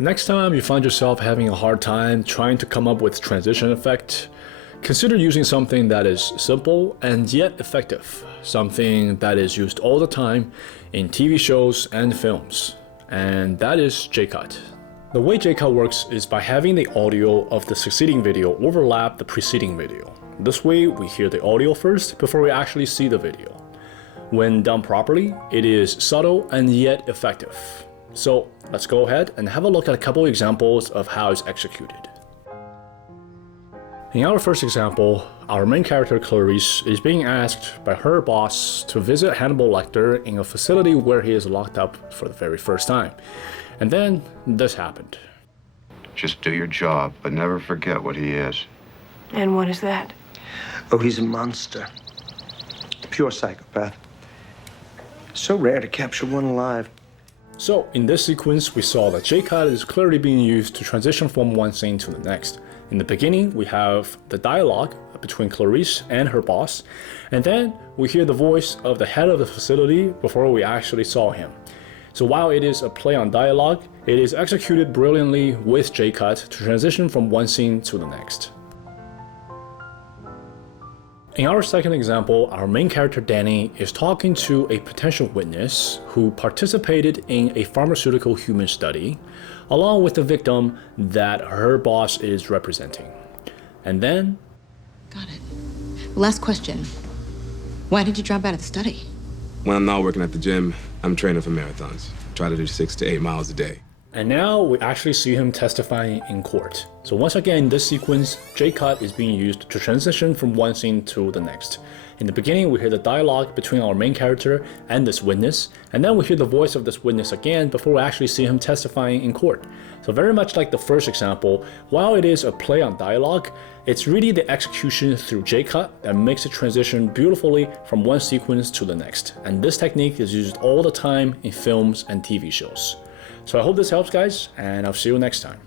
Next time you find yourself having a hard time trying to come up with transition effect, consider using something that is simple and yet effective, something that is used all the time in TV shows and films, and that is J-Cut. The way J-Cut works is by having the audio of the succeeding video overlap the preceding video. This way we hear the audio first before we actually see the video. When done properly, it is subtle and yet effective. So let's go ahead and have a look at a couple examples of how it's executed. In our first example, our main character Clarice is being asked by her boss to visit Hannibal Lecter in a facility where he is locked up for the very first time. And then this happened. Just do your job, but never forget what he is. And what is that? Oh, he's a monster. Pure psychopath. So rare to capture one alive. So in this sequence, we saw that J-Cut is clearly being used to transition from one scene to the next. In the beginning, we have the dialogue between Clarice and her boss, and then we hear the voice of the head of the facility before we actually saw him. So while it is a play on dialogue, it is executed brilliantly with J-Cut to transition from one scene to the next. In our second example, our main character Danny is talking to a potential witness who participated in a pharmaceutical human study, along with the victim that her boss is representing. And then... Got it. Last question. Why did you drop out of the study? When I'm not working at the gym, I'm training for marathons. Try to do 6 to 8 miles a day. And now we actually see him testifying in court. So once again, in this sequence, J-Cut is being used to transition from one scene to the next. In the beginning, we hear the dialogue between our main character and this witness, and then we hear the voice of this witness again before we actually see him testifying in court. So very much like the first example, while it is a play on dialogue, it's really the execution through J-Cut that makes it transition beautifully from one sequence to the next. And this technique is used all the time in films and TV shows. So I hope this helps, guys, and I'll see you next time.